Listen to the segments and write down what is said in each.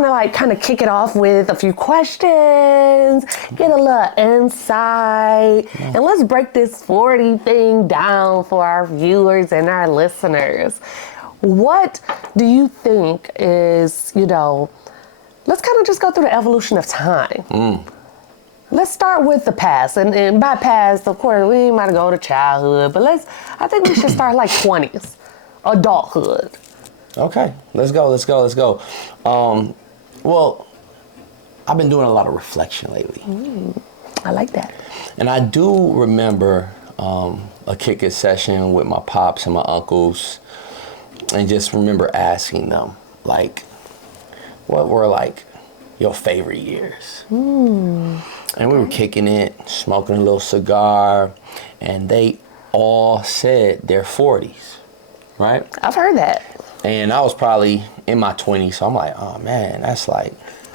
want to like kind of kick it off with a few questions, get a little insight, and let's break this 40 thing down for our viewers and our listeners. What do you think is, let's kind of just go through the evolution of time. Let's start with the past. And by past, of course, we might go to childhood, but I think we should start like 20s, adulthood. Okay, let's go. Well, I've been doing a lot of reflection lately. I like that. And I do remember a kick-it session with my pops and my uncles, and just remember asking them, like, what were like your favorite years? And we were kicking it, smoking a little cigar, and they all said their 40s, right? I've heard that. And I was probably in my 20s, so I'm like, oh man, that's like,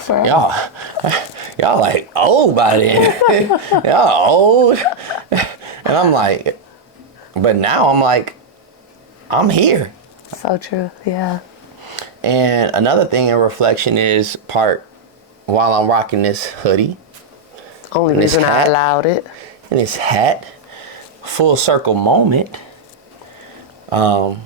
y'all like old by then. Y'all old. And I'm like, but now I'm like, I'm here. So true, yeah. And another thing in reflection is while I'm rocking this hoodie. Only reason I allowed it. And this hat, full circle moment. Shout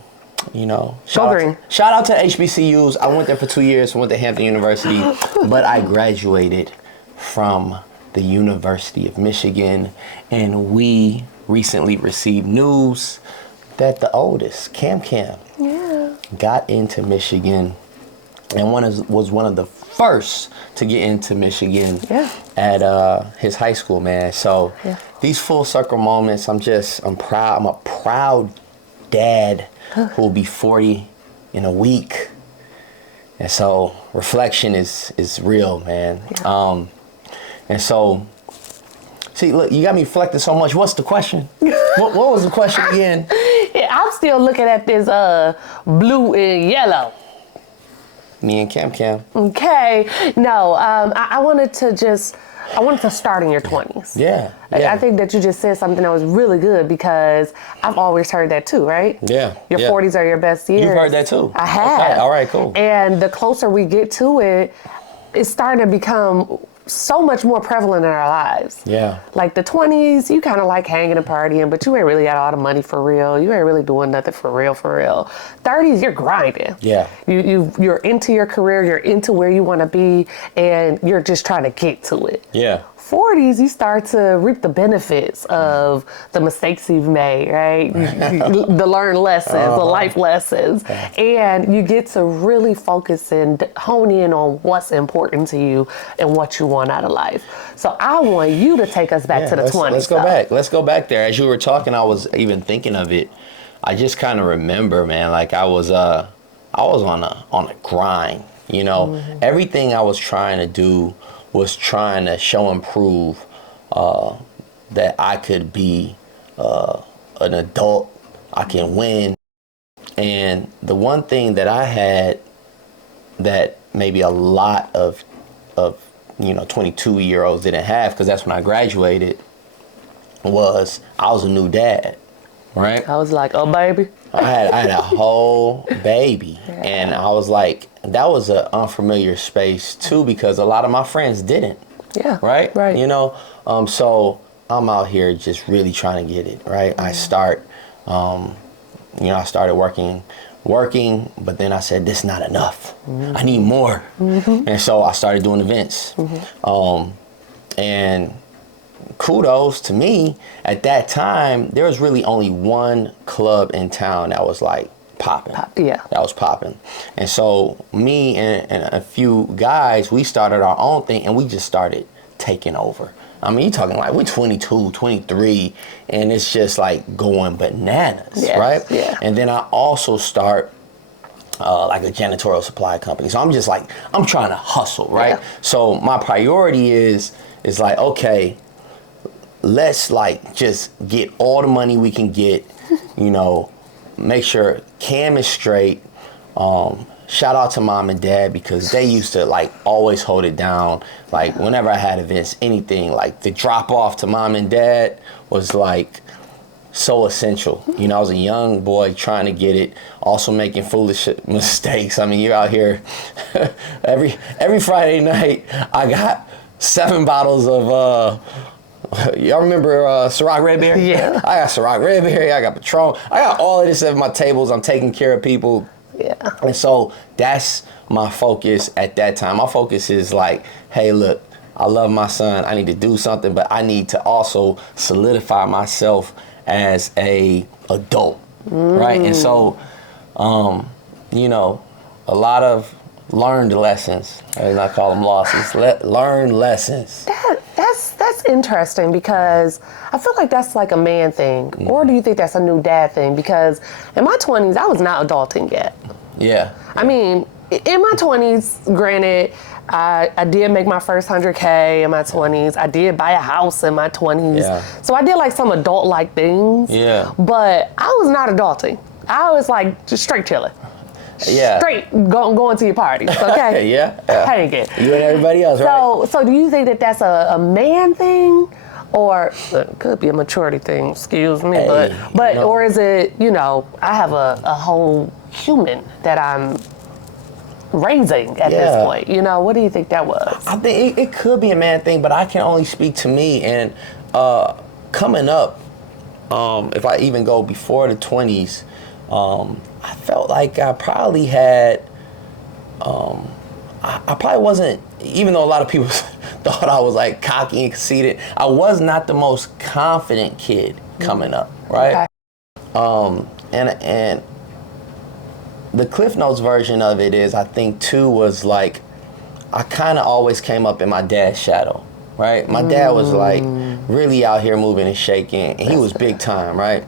out to HBCUs. I went there for 2 years, went to Hampton University, but I graduated from the University of Michigan, and we recently received news that the oldest, Cam, got into Michigan, and was one of the first to get into Michigan at his high school, man. So these full circle moments, I'm proud. I'm a proud dad who will be 40 in a week. And so reflection is real, man. Yeah. And so, see, look, you got me reflecting so much. What's the question? what was the question again? Yeah, I'm still looking at this blue and yellow. Me and Cam. Okay. No, I wanted to start in your 20s. Yeah. I think that you just said something that was really good, because I've always heard that too, right? Yeah. Your 40s are your best years. You've heard that too? I have. Okay. All right, cool. And the closer we get to it, it's starting to become so much more prevalent in our lives. Yeah. Like the 20s, you kind of like hanging and partying, but you ain't really got all the money for real. You ain't really doing nothing for real. 30s, you're grinding. Yeah. You're into your career, you're into where you want to be, and you're just trying to get to it. Yeah. 40s, you start to reap the benefits of the mistakes you've made, right? The learned lessons, the life lessons. And you get to really focus and hone in on what's important to you and what you want out of life. So I want you to take us back to the 20s. Let's go back. Let's go back there. As you were talking, I was even thinking of it. I just kind of remember, man, like I was on a grind, Everything I was trying to do was trying to show and prove that I could be an adult, I can win. And the one thing that I had that maybe a lot of 22-year-olds didn't have, because that's when I graduated, was I was a new dad, right? I was like, oh, baby. I had a whole baby. Yeah. And I was like, that was an unfamiliar space too, because a lot of my friends didn't. Yeah. Right? So I'm out here just really trying to get it, right? Mm-hmm. I started working, but then I said, this is not enough. Mm-hmm. I need more. Mm-hmm. And so I started doing events. Mm-hmm. And kudos to me, at that time, there was really only one club in town that was like popping. That was popping. And so me and a few guys, we started our own thing, and we just started taking over. I mean, you're talking like we're 22, 23, and it's just like going bananas, right? Yeah. And then I also start like a janitorial supply company. So I'm just like, I'm trying to hustle, right? Yeah. So my priority is like, okay, let's like just get all the money we can get, make sure Cam is straight. Shout out to mom and dad, because they used to like always hold it down. Like whenever I had events, anything, like the drop off to mom and dad was like so essential. You know, I was a young boy trying to get it, also making foolish mistakes. I mean, you're out here every Friday night. I got 7 bottles of y'all remember Ciroc Red Berry? Yeah. I got Ciroc Red Berry. I got Patron. I got all of this at my tables. I'm taking care of people. Yeah. And so that's my focus at that time. My focus is like, hey, look, I love my son. I need to do something, but I need to also solidify myself as a adult, right? And so, you know, a lot of learned lessons. I not call them losses. Learn lessons. That's interesting, because I feel like that's like a man thing. Or do you think that's a new dad thing? Because in my 20s, I was not adulting yet. Yeah. I mean, in my 20s, granted, I did make my first 100K in my 20s. I did buy a house in my 20s. Yeah. So I did like some adult-like things. Yeah. But I was not adulting. I was like just straight chilling. Yeah. Straight going to your parties, okay? Yeah. Hanging. You and everybody else, right? So do you think that that's a man thing, or it could be a maturity thing? Excuse me, Hey, but you know. or is it, you know, I have a whole human that I'm raising at this point? You know, what do you think that was? I think it could be a man thing, but I can only speak to me. And coming up, if I even go before the 20s, I felt like I probably had, I probably wasn't, even though a lot of people thought I was like cocky and conceited, I was not the most confident kid coming up, right? Okay. And the Cliff Notes version of it is, I think too, was like, I kind of always came up in my dad's shadow, right? My dad was like really out here moving and shaking, and he was big time, right?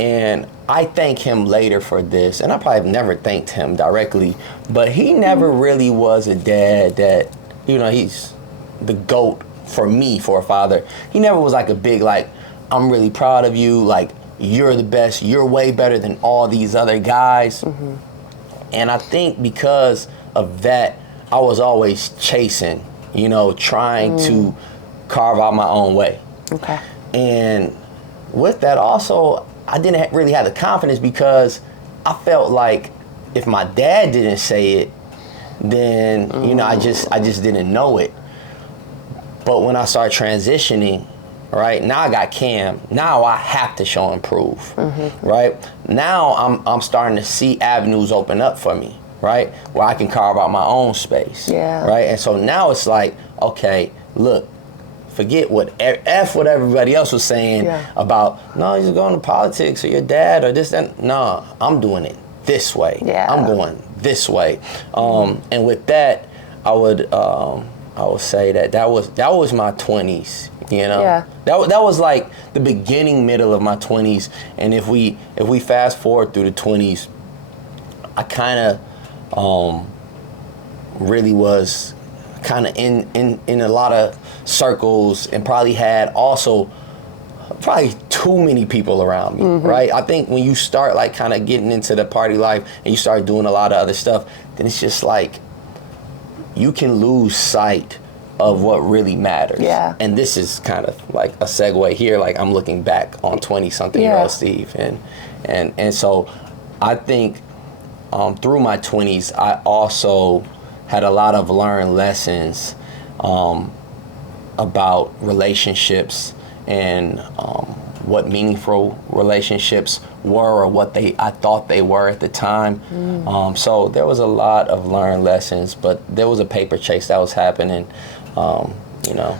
And I thank him later for this, and I probably have never thanked him directly, but he never really was a dad that, you know, he's the GOAT for me, for a father. He never was like a big, like, I'm really proud of you, like, you're the best, you're way better than all these other guys. And I think because of that, I was always chasing, you know, trying to carve out my own way. Okay. And with that also, I didn't really have the confidence, because I felt like if my dad didn't say it, then, you know, I just didn't know it. But when I started transitioning, right, now I got Cam, now I have to show and prove, right? Now I'm starting to see avenues open up for me, right, where I can carve out my own space, right? And so now it's like, okay, look, forget what everybody else was saying about, no, you're going to politics or your dad or this, that. No, I'm doing it this way. I'm going this way. And with that, I would say that was my 20s. You know, that was like the beginning, middle of my 20s. And if we fast forward through the 20s, I kind of really was kind of in a lot of circles, and probably had also too many people around me, right? I think when you start like kind of getting into the party life and you start doing a lot of other stuff, then it's just like you can lose sight of what really matters. And this is kind of like a segue here, like I'm looking back on 20-something-year-old Steve, and so I think through my 20s, I also had a lot of learned lessons about relationships and what meaningful relationships were, or what I thought they were at the time. So there was a lot of learned lessons, but there was a paper chase that was happening, you know,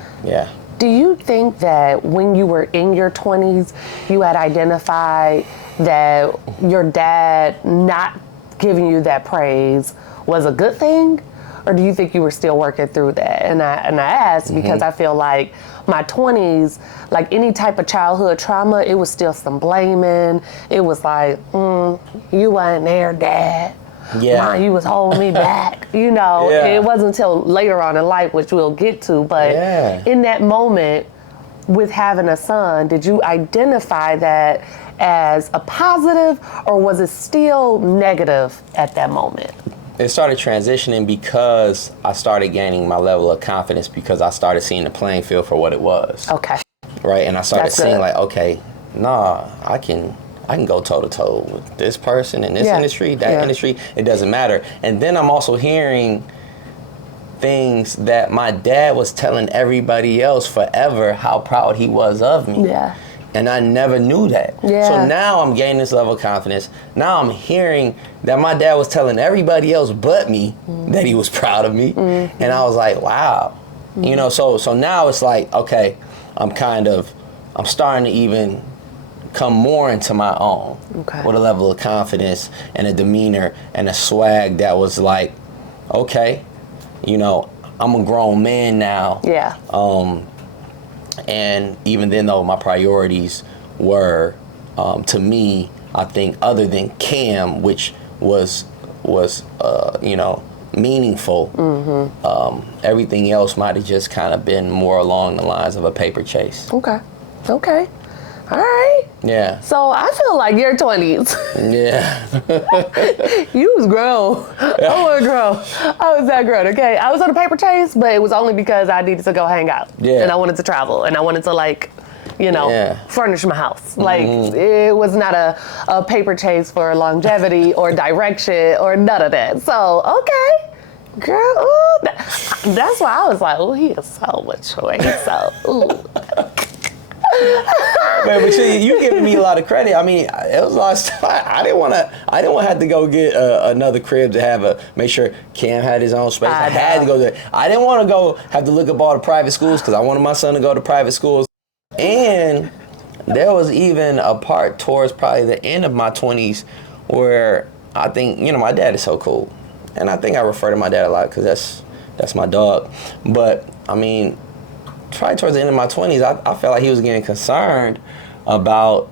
Do you think that when you were in your 20s, you had identified that your dad not giving you that praise was a good thing? Or do you think you were still working through that? And I asked because I feel like my 20s, like any type of childhood trauma, it was still some blaming. It was like, you wasn't there, Dad. Mom, you was holding me back. You know, it wasn't until later on in life, which we'll get to. But in that moment, with having a son, did you identify that as a positive, or was it still negative at that moment? It started transitioning because I started gaining my level of confidence, because I started seeing the playing field for what it was. Okay. Right, and I started seeing like, okay, nah, I can go toe to toe with this person in this industry, that industry. It doesn't matter. And then I'm also hearing things that my dad was telling everybody else forever how proud he was of me. Yeah. And I never knew that. Yeah. So now I'm gaining this level of confidence. Now I'm hearing that my dad was telling everybody else but me that he was proud of me. Mm-hmm. And I was like, wow. Mm-hmm. You know, so now it's like, okay, I'm starting to even come more into my own with a level of confidence and a demeanor and a swag that was like, okay, you know, I'm a grown man now. Yeah. And even then, though, my priorities were, to me, I think, other than Cam, which was you know, meaningful. Mm-hmm. Everything else might have just kind of been more along the lines of a paper chase. Okay. All right. Yeah. So I feel like your 20s. Yeah. You was grown. I was grown. I was that grown, okay? I was on a paper chase, but it was only because I needed to go hang out. Yeah. And I wanted to travel. And I wanted to, like, you know, furnish my house. Like, it was not a paper chase for longevity or direction or none of that. So, okay. Girl, ooh, that's why I was like, oh, he is so mature. He's so, ooh. Man, but see, you giving me a lot of credit. I mean, it was a lot of stuff. I didn't want to have to go get another crib to make sure Cam had his own space. I had to go there. I didn't want to have to look up all the private schools because I wanted my son to go to private schools. And there was even a part towards probably the end of my 20s where I think, you know, my dad is so cool. And I think I refer to my dad a lot because that's my dog. But, I mean, probably towards the end of my 20s, I felt like he was getting concerned about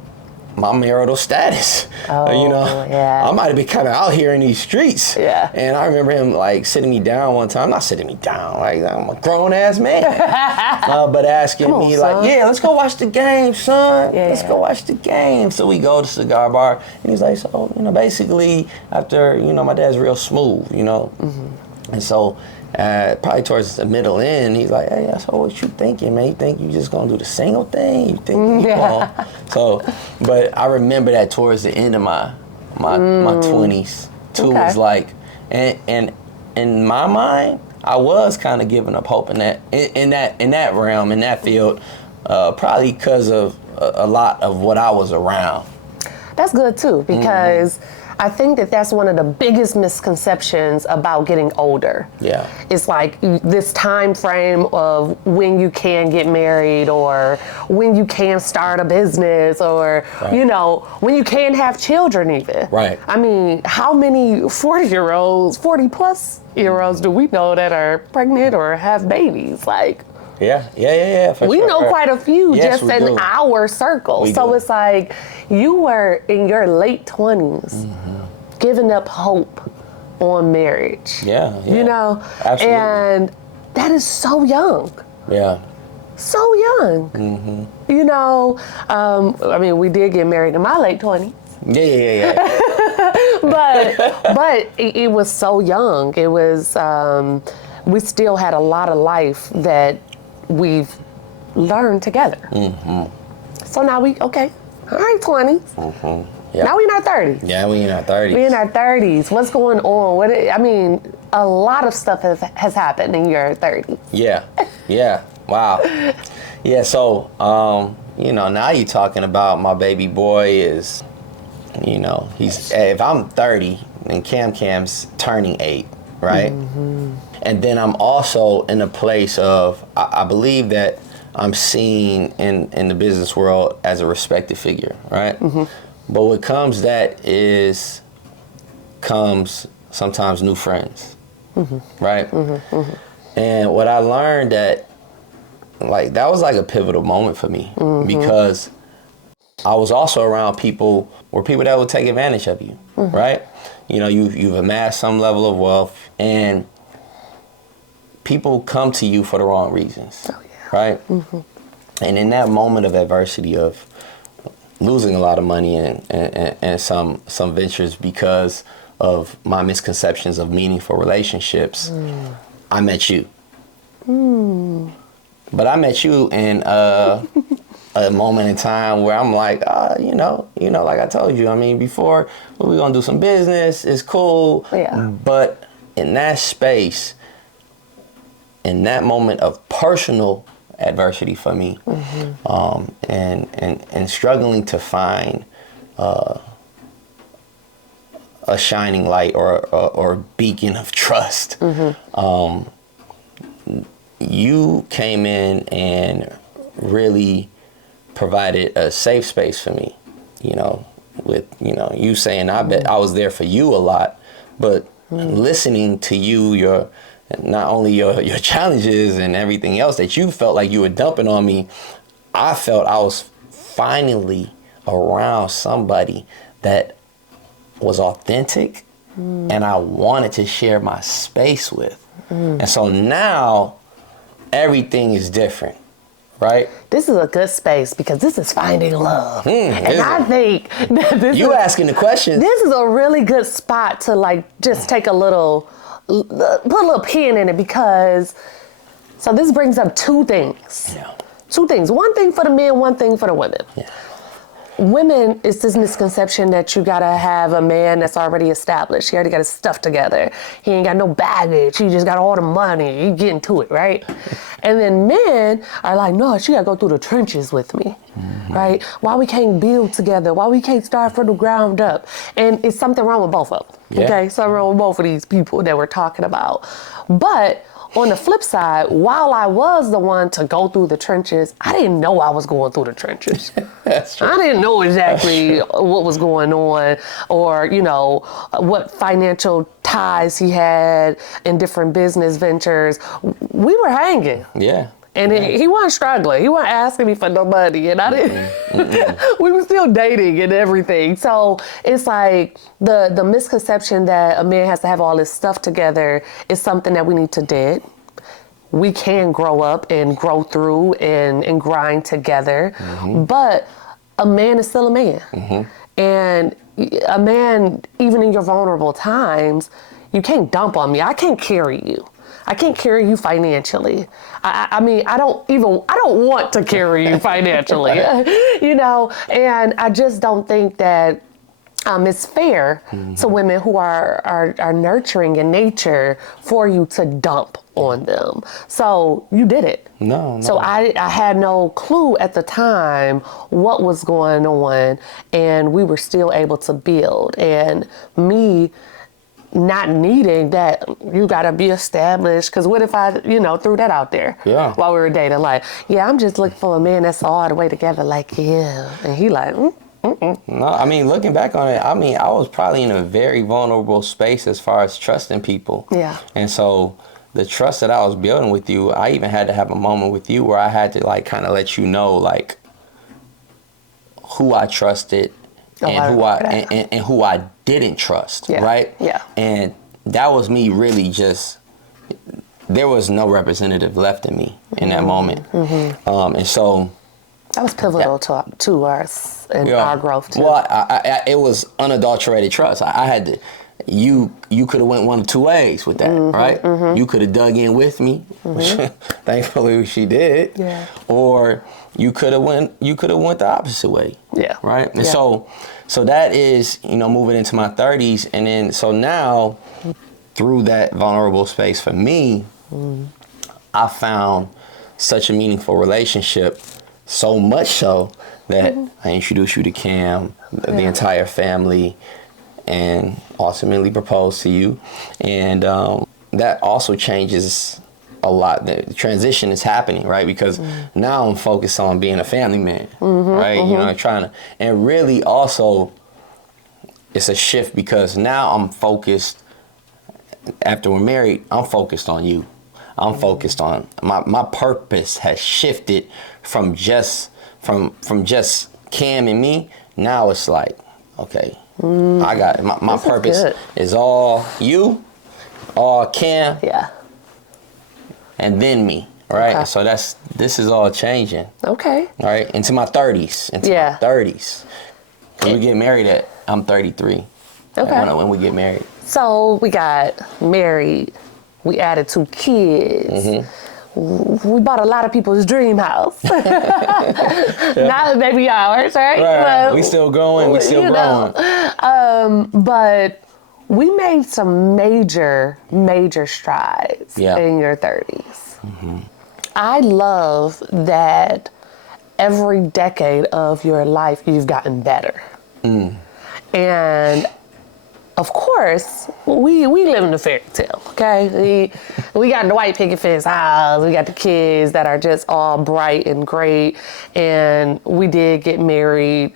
my marital status. You know, I might have been kind of out here in these streets. Yeah. And I remember him like sitting me down one time. Not sitting me down, like I'm a grown ass man. But asking me like, yeah, let's go watch the game, son. Yeah. Let's go watch the game. So we go to Cigar Bar, and he's like, so, you know, basically after, you know, my dad's real smooth, you know. Mm-hmm. And so probably towards the middle end, he's like, hey, so what you thinking, man? You think you just gonna do the single thing? You think you gonna? So, but I remember that towards the end of my 20s too, was like, and in my mind, I was kind of giving up hope in that realm, in that field, probably because of a lot of what I was around. That's good too, because I think that's one of the biggest misconceptions about getting older. Yeah. It's like this time frame of when you can get married or when you can start a business or, you know, when you can have children even. Right. I mean, how many 40-plus-year-olds do we know that are pregnant or have babies? Like, Yeah. We know quite a few just in our circle. So it's like you were in your late 20s giving up hope on marriage. Yeah. You know? Absolutely. And that is so young. Yeah. So young. Mm-hmm. You know, I mean, we did get married in my late 20s. Yeah. but it was so young. It was, we still had a lot of life that we've learned together. Mm-hmm. So now all right, 20s. Mm-hmm. Yep. Now we in our 30s. Yeah, we in our 30s. We in our 30s. What's going on? I mean, a lot of stuff has happened in your 30s. Yeah. Wow. Yeah, so, you know, now you're talking about my baby boy is, you know, if I'm 30 and Cam's turning 8, right? Mm-hmm. And then I'm also in a place of, I believe that I'm seen in the business world as a respected figure, right? Mm-hmm. But what comes comes sometimes new friends, right? Mm-hmm. Mm-hmm. And what I learned that was like a pivotal moment for me because I was also around people that would take advantage of you, right? You know, you've amassed some level of wealth and people come to you for the wrong reasons, right? Mm-hmm. And in that moment of adversity of losing a lot of money and some ventures because of my misconceptions of meaningful relationships, I met you. But I met you in a moment in time where I'm like, like I told you, I mean, before we're gonna do some business, it's cool. Yeah. But in that space, in that moment of personal adversity for me, and struggling to find a shining light or beacon of trust, you came in and really provided a safe space for me, with, you saying, I bet I was there for you a lot, but listening to you, not only your challenges and everything else that you felt like you were dumping on me, I felt I was finally around somebody that was authentic and I wanted to share my space with. And so now everything is different, right? This is a good space because this is finding love. And I think that you asking the questions. This is a really good spot to like just take put a little pin in it, because so this brings up two things. Yeah. Two things. One thing for the men, one thing for the women. Yeah. Women, it's this misconception that you gotta have a man that's already established. He already got his stuff together. He ain't got no baggage. He just got all the money. He getting to it, right? And then men are like, no, she gotta go through the trenches with me, right? Why we can't build together? Why we can't start from the ground up? And it's something wrong with both of them, okay? Something wrong with both of these people that we're talking about. But on the flip side, while I was the one to go through the trenches, I didn't know I was going through the trenches. That's true. I didn't know exactly what was going on, or, what financial ties he had in different business ventures. We were hanging. Yeah. And he wasn't struggling. He wasn't asking me for no money, and I didn't. We were still dating and everything. So it's like the misconception that a man has to have all his stuff together is something that we need to dead. We can grow up and grow through and grind together, but a man is still a man. And a man, even in your vulnerable times, you can't dump on me. I can't carry you. I can't carry you financially. I mean, I don't want to carry you financially, and I just don't think that it's fair to women who are nurturing in nature for you to dump on them. So you did it. No. So I had no clue at the time what was going on, and we were still able to build. And me not needing that, you gotta be established, because what if I, threw that out there while we were dating, like, I'm just looking for a man that's all the way together like you. And he like, No, I mean, looking back on it, I was probably in a very vulnerable space as far as trusting people. Yeah. And so the trust that I was building with you, I even had to have a moment with you where I had to like kind of let you know like who I trusted and who I didn't trust, right? Yeah. And that was me really just, there was no representative left in me in that moment. And so that was pivotal to us and our growth too. Well, it was unadulterated trust. I had to, you could have went one of two ways with that, right? You could have dug in with me, which thankfully she did. Yeah. Or you could have went the opposite way. Yeah. Right? And so that is, moving into my 30s. And then, so now through that vulnerable space for me, I found such a meaningful relationship, so much so that I introduced you to Cam, the entire family, and ultimately proposed to you. And that also changes a lot. The transition is happening, right? Because now I'm focused on being a family man, right? Trying to, and really also it's a shift because now I'm focused, after we're married, I'm focused on you. I'm focused on, my purpose has shifted from just Cam and me. Now it's like, okay, I got it. My purpose is all you, all Cam. Yeah. And then me, right? Okay. So this is all changing. Okay. All right, into my 30s. My 30s. We get married I'm 33. Okay. When we get married. So we got married. We added 2 kids. we bought a lot of people's dream house. Not maybe ours, right? Right. We still growing. We still growing. But we made some major strides in your 30s. Mm-hmm. I love that every decade of your life you've gotten better. And of course, we live in a fairy tale, okay? We got the white picket fence house, we got the kids that are just all bright and great, and we did get married,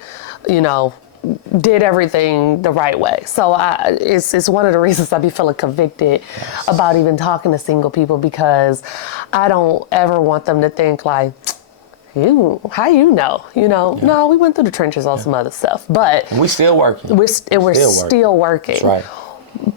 did everything the right way. So it's one of the reasons I be feeling convicted about even talking to single people, because I don't ever want them to think like, how you know? No, we went through the trenches on some other stuff, but we still working. We're still working. That's right.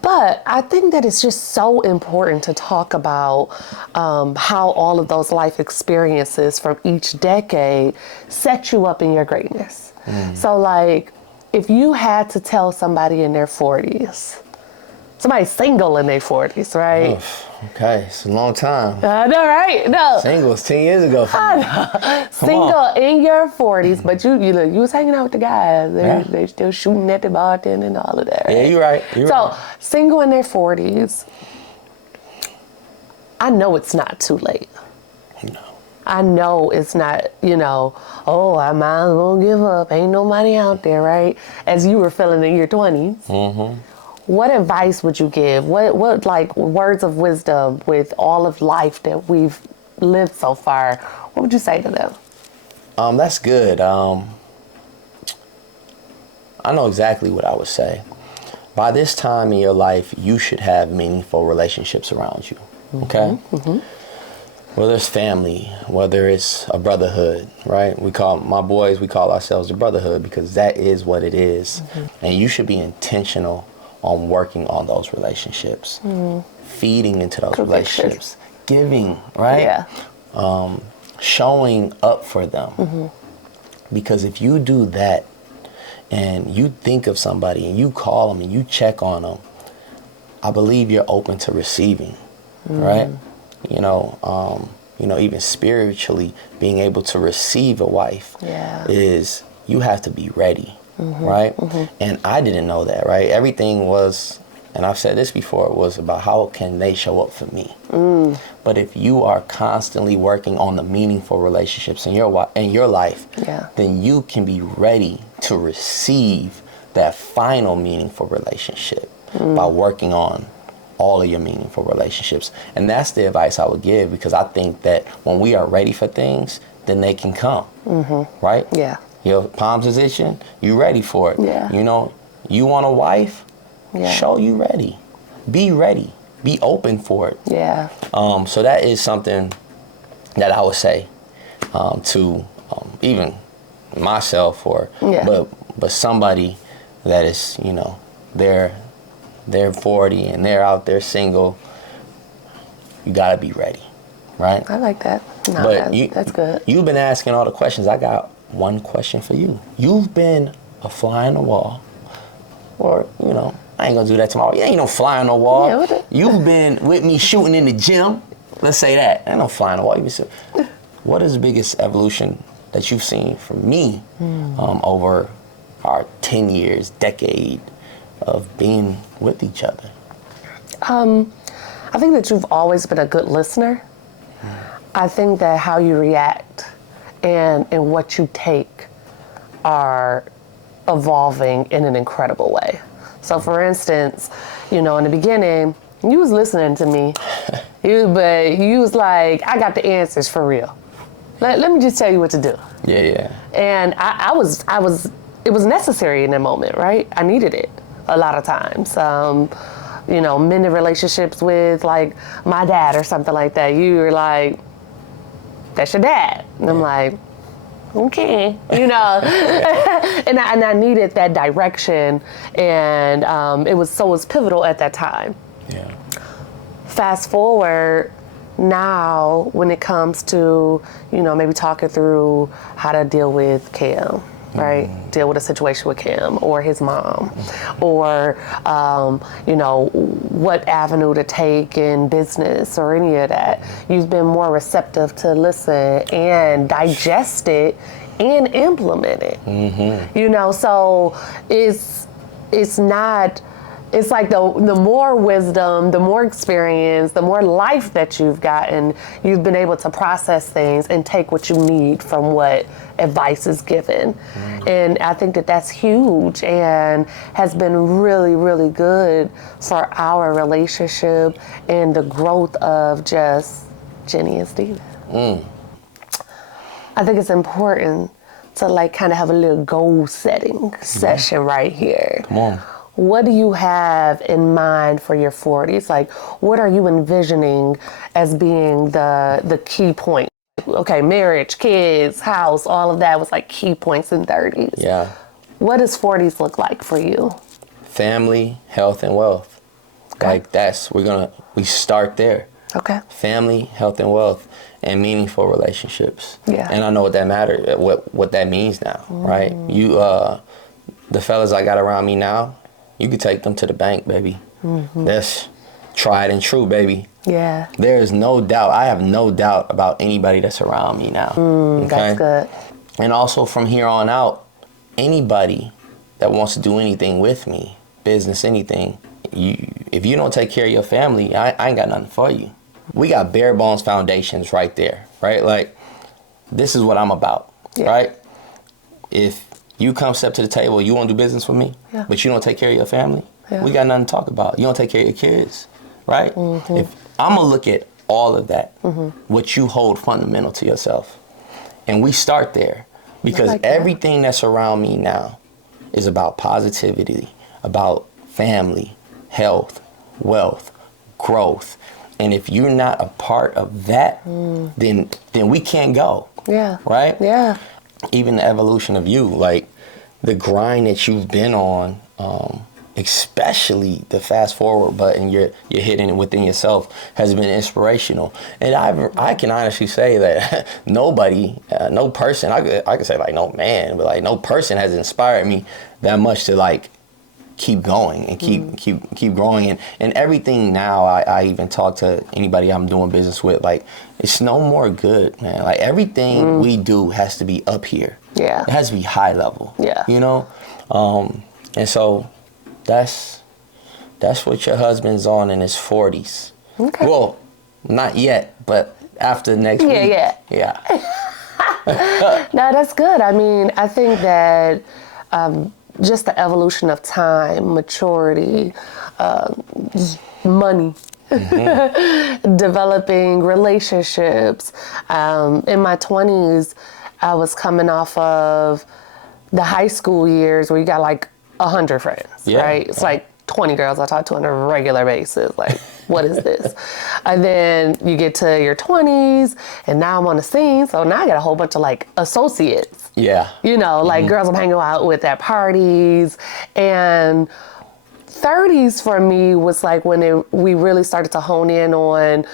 But I think that it's just so important to talk about how all of those life experiences from each decade set you up in your greatness. So like, if you had to tell somebody in their 40s, somebody single in their 40s, right? Oof. Okay, it's a long time. I know, right? No. Single was 10 years ago for me. Single in your 40s, but you was hanging out with the guys. They still shooting at the bartender and all of that. Right? Yeah, you're right. So, single in their 40s, I know it's not too late. No. I know it's not, I might as well give up. Ain't nobody out there, right? As you were feeling in your 20s. Mm-hmm. What advice would you give? What like words of wisdom with all of life that we've lived so far? What would you say to them? That's good. I know exactly what I would say. By this time in your life, you should have meaningful relationships around you. Okay? Mm-hmm. Whether it's family, whether it's a brotherhood, right? We call ourselves the brotherhood because that is what it is. Mm-hmm. And you should be intentional on working on those relationships, feeding into those relationships, giving, right? Yeah. Showing up for them. Because if you do that and you think of somebody and you call them and you check on them, I believe you're open to receiving, right? Even spiritually, being able to receive a wife is, you have to be ready. Right? And I didn't know that, right? Everything was, and I've said this before, was about how can they show up for me. But if you are constantly working on the meaningful relationships in your life, then you can be ready to receive that final meaningful relationship by working on all of your meaningful relationships. And that's the advice I would give, because I think that when we are ready for things, then they can come, right? Yeah. Your palms is itching, you ready for it. Yeah. You want a wife, show you ready. Be ready. Be open for it. Yeah. So that is something that I would say to even myself but somebody that is, they're 40 and they're out there single. You gotta be ready, right? I like that. No, that's good. You've been asking all the questions. I got one question for you. You've been a fly on the wall, or I ain't gonna do that tomorrow. You ain't no fly on the wall. Yeah, You've been with me shooting in the gym. Let's say that. Ain't no fly on the wall. What is the biggest evolution that you've seen from me over our 10 years, decade of being with each other? I think that you've always been a good listener. I think that how you react and what you take are evolving in an incredible way. So for instance, in the beginning, you was listening to me, but you was like, I got the answers for real. Let me just tell you what to do. Yeah. And it was necessary in that moment, right? I needed it a lot of times. Mending relationships with like my dad or something like that. You were like, that's your dad. And I'm like, okay, and I needed that direction, and it was pivotal at that time. Yeah. Fast forward now, when it comes to maybe talking through how to deal with Cam, right? Deal with a situation with him or his mom, or, what avenue to take in business or any of that. You've been more receptive to listen and digest it and implement it. So it's not, it's like the more wisdom, the more experience, the more life that you've gotten, you've been able to process things and take what you need from what advice is given. And I think that that's huge and has been really, really good for our relationship and the growth of just Jenni and Stephen. I think it's important to kind of have a little goal setting session right here. Come on. What do you have in mind for your 40s? Like, what are you envisioning as being the key point? Okay, marriage, kids, house, all of that was like key points in 30s. Yeah. What does 40s look like for you? Family, health, and wealth. Okay. Like we start there. Okay. Family, health, and wealth, and meaningful relationships. Yeah. And I know what that matters, what that means now, right? You, the fellas I got around me now, you could take them to the bank, baby. That's tried and true, baby. Yeah. There is no doubt. I have no doubt about anybody that's around me now. That's good. And also from here on out, anybody that wants to do anything with me, business, anything, if you don't take care of your family, I ain't got nothing for you. We got bare bones foundations right there, right? Like, this is what I'm about, right? If you come step to the table, you want to do business with me, but you don't take care of your family, we got nothing to talk about. You don't take care of your kids, right? If I'm going to look at all of that, what you hold fundamental to yourself. And we start there because everything that's around me now is about positivity, about family, health, wealth, growth. And if you're not a part of that, then we can't go. Yeah. Right? Yeah. Even the evolution of you, like the grind that you've been on, especially the fast forward button you're hitting it within yourself has been inspirational. And I can honestly say that nobody, no person, I could say like no man, but like no person has inspired me that much to like keep going and keep growing and everything now. I even talk to anybody I'm doing business with, like it's no more good, man. Like everything we do has to be up here. Yeah. It has to be high level. Yeah. You know? And so that's what your husband's on in his 40s. Okay. Well, not yet, but after next week. Yeah. No, that's good. I mean, I think that just the evolution of time, maturity, money, developing relationships. In my 20s, I was coming off of the high school years where you got like 100 friends, right? It's like 20 girls I talk to on a regular basis. Like, what is this? And then you get to your 20s, and now I'm on the scene, so now I got a whole bunch of like associates. Yeah. You know, like girls I'm hanging out with at parties. And 30s for me was like when we really started to hone in on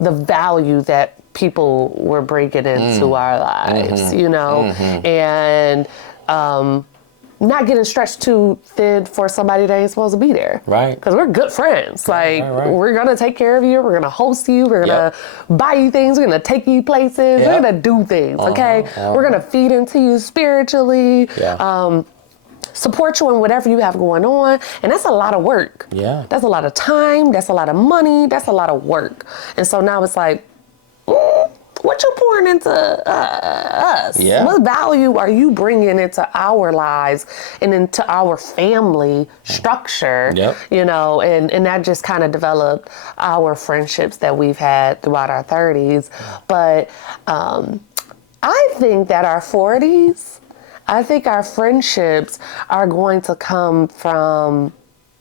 the value that people were bringing into our lives, you know, and not getting stretched too thin for somebody that ain't supposed to be there. Right. Because we're good friends. Like, we're going to take care of you. We're going to host you. We're going to buy you things. We're going to take you places. We're going to do things, okay? We're going to feed into you spiritually. Support you in whatever you have going on. And that's a lot of work. Yeah. That's a lot of time. That's a lot of money. That's a lot of work. And so now it's like, what you pouring into us? Yeah. What value are you bringing into our lives and into our family structure? Yep. You know, and that just kind of developed our friendships that we've had throughout our 30s. But I think that our 40s, I think our friendships are going to come from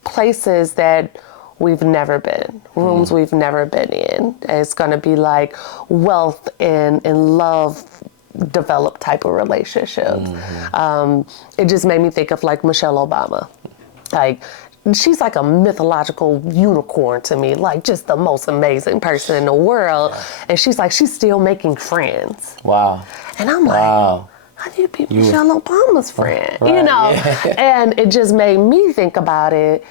places that we've never been, rooms we've never been in. It's going to be like wealth and love developed type of relationships. It just made me think of like Michelle Obama. Like, she's like a mythological unicorn to me, like just the most amazing person in the world. And she's like, she's still making friends. Wow. And I'm like, I need to be Michelle Obama's friend, right, you know? Yeah. And it just made me think about it.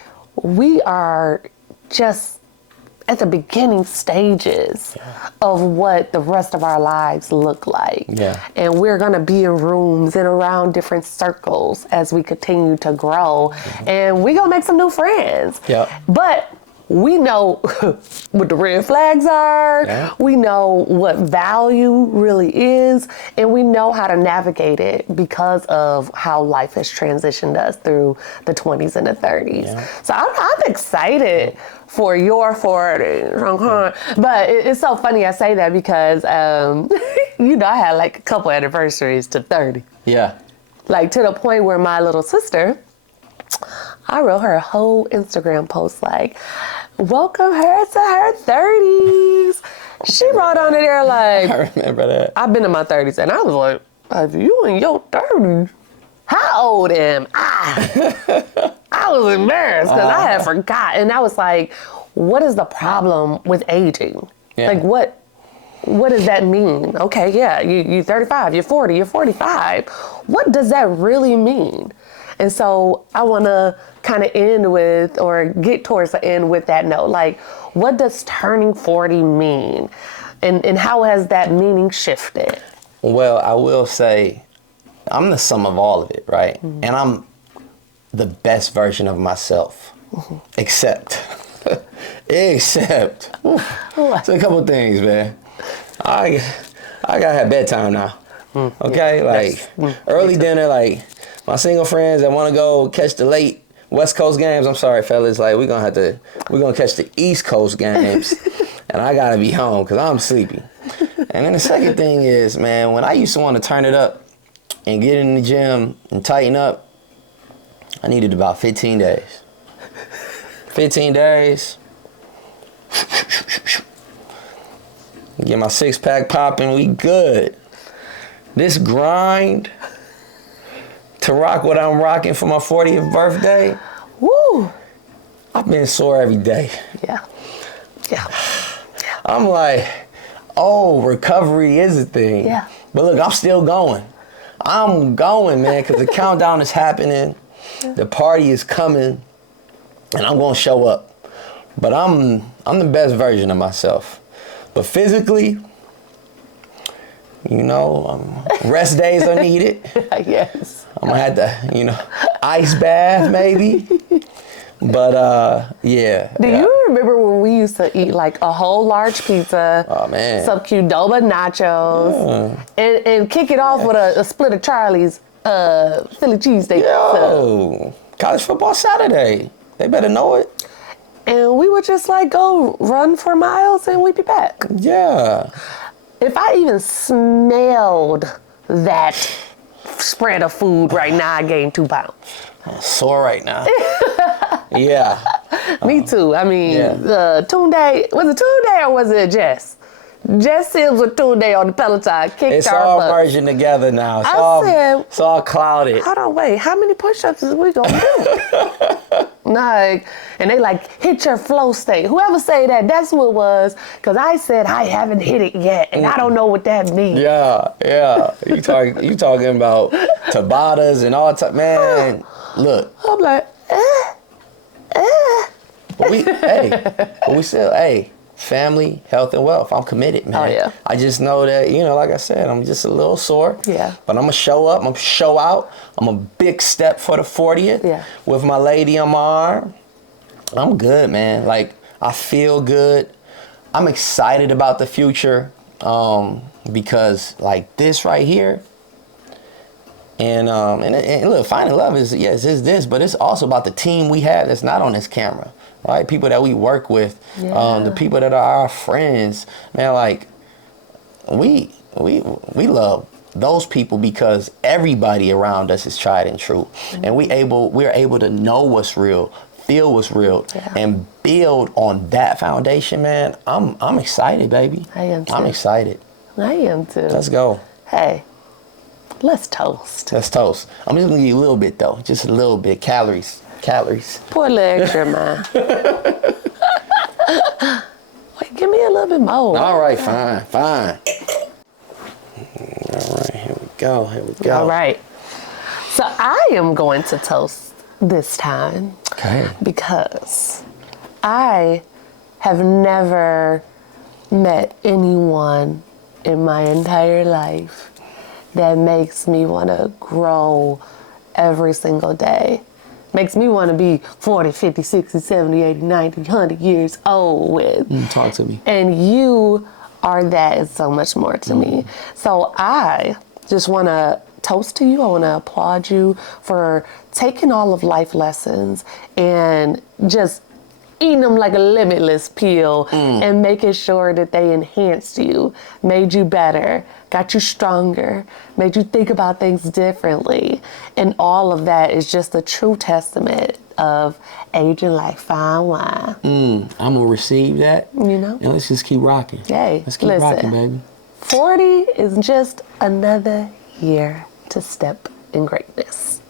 We are just at the beginning stages of what the rest of our lives look like. Yeah. And we're going to be in rooms and around different circles as we continue to grow. And we're going to make some new friends. Yeah. But we know what the red flags are. Yeah. We know what value really is. And we know how to navigate it because of how life has transitioned us through the 20s and the 30s. Yeah. So I'm excited for your 40. But it's so funny I say that because, you know, I had like a couple anniversaries to 30. Yeah. Like to the point where my little sister, I wrote her a whole Instagram post like, welcome her to her 30s. She wrote on it there like, I remember that. I've been in my 30s. And I was like, if you in your 30s, how old am I? I was embarrassed because I had forgot. And I was like, what is the problem with aging? Yeah. Like what does that mean? Okay, yeah, you're 35, you're 40, you're 45. What does that really mean? And so I want to kind of end with, or get towards the end with that note. Like, what does turning 40 mean? And how has that meaning shifted? Well, I will say, I'm the sum of all of it, right? Mm-hmm. And I'm the best version of myself, except, it's a couple of things, man. I gotta have bedtime now. Okay, like early dinner, like my single friends that want to go catch the late West Coast games. I'm sorry, fellas, like we're gonna catch the East Coast games, and I gotta be home because I'm sleepy. And then the second thing is, man, when I used to want to turn it up and get in the gym and tighten up, I needed about 15 days. 15 days. Get my six-pack popping, we good. This grind to rock what I'm rocking for my 40th birthday, Woo! I've been sore every day. Yeah. I'm like, oh, recovery is a thing. Yeah. But look, I'm still going. I'm going, man, because the countdown is happening. The party is coming, and I'm going to show up. But I'm the best version of myself. But physically, you know, rest days are needed. Yes. I'm going to have to, you know, ice bath maybe. But, yeah. Do you remember when we used to eat like a whole large pizza, Oh, man. some Qdoba nachos, and kick it off with a split of Charlie's Philly cheesesteak? Yo, college football Saturday. They better know it. And we would just like go run for miles and we'd be back. Yeah. If I even smelled that spread of food right now, I gained 2 pounds. I'm sore right now. Yeah. Me too. I mean, Yeah. Tunde, was it Tunde or was it Jess? Jess Sims with Tunde on the Peloton kicked It's our all butt. merging together now. It's said- all clouded. Hold on, wait. How many push-ups is we gonna do? Like, and they like, hit your flow state. Whoever say that, that's what it was. Because I said I haven't hit it yet, and I don't know what that means. Yeah. You talking about Tabatas and all type. Man, look. I'm like, But we still, family, health, and wealth. I'm committed, man. Oh, yeah. I just know that, you know, like I said, I'm just a little sore. Yeah. But I'm going to show up. I'm going to show out. I'm a big step for the 40th. Yeah. With my lady on my arm. I'm good, man. Like, I feel good. I'm excited about the future because, like, this right here, and look, finding love is this, but it's also about the team we have that's not on this camera. Right, people that we work with, the people that are our friends, man. Like, we love those people because everybody around us is tried and true, and we're able to know what's real, feel what's real, and build on that foundation, man. I'm excited, baby. I am too. I'm excited. I am too. Let's go. Hey, let's toast. Let's toast. I'm just gonna give you a little bit though, just a little bit. Calories. Pour a little extra, man. Wait, give me a little bit more. All right, fine. All right, here we go. Here we go. All right. So I am going to toast this time. Okay. Because I have never met anyone in my entire life that makes me want to grow every single day. Makes me want to be 40, 50, 60, 70, 80, 90, 100 years old with. Talk to me. And you are that and so much more to me. So I just want to toast to you. I want to applaud you for taking all of life lessons and just eating them like a limitless pill and making sure that they enhanced you, made you better, got you stronger, made you think about things differently. And all of that is just a true testament of aging like fine wine. I'm going to receive that. You know? And let's just keep rocking. Hey, Let's keep rocking, baby. 40 is just another year to step in greatness.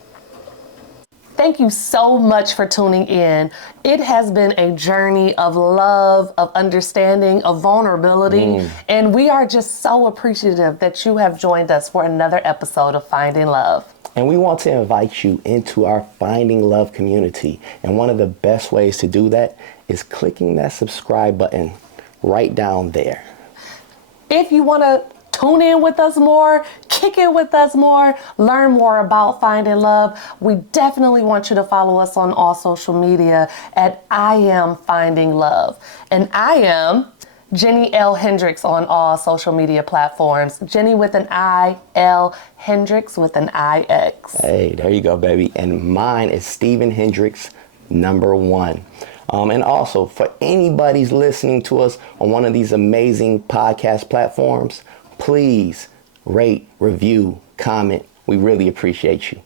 Thank you so much for tuning in. It has been a journey of love, of understanding, of vulnerability, and we are just so appreciative that you have joined us for another episode of Finding Love. And we want to invite you into our Finding Love community. And one of the best ways to do that is clicking that subscribe button right down there. If you want to tune in with us more, kick it with us more, learn more about Finding Love, we definitely want you to follow us on all social media at I Am Finding Love. And I am Jenni L. Hendrix on all social media platforms. Jenni with an I, L. Hendrix with an I-X. Hey, there you go, baby. And mine is Stephen Hendrix, #1. And also, for anybody's listening to us on one of these amazing podcast platforms, please rate, review, comment. We really appreciate you.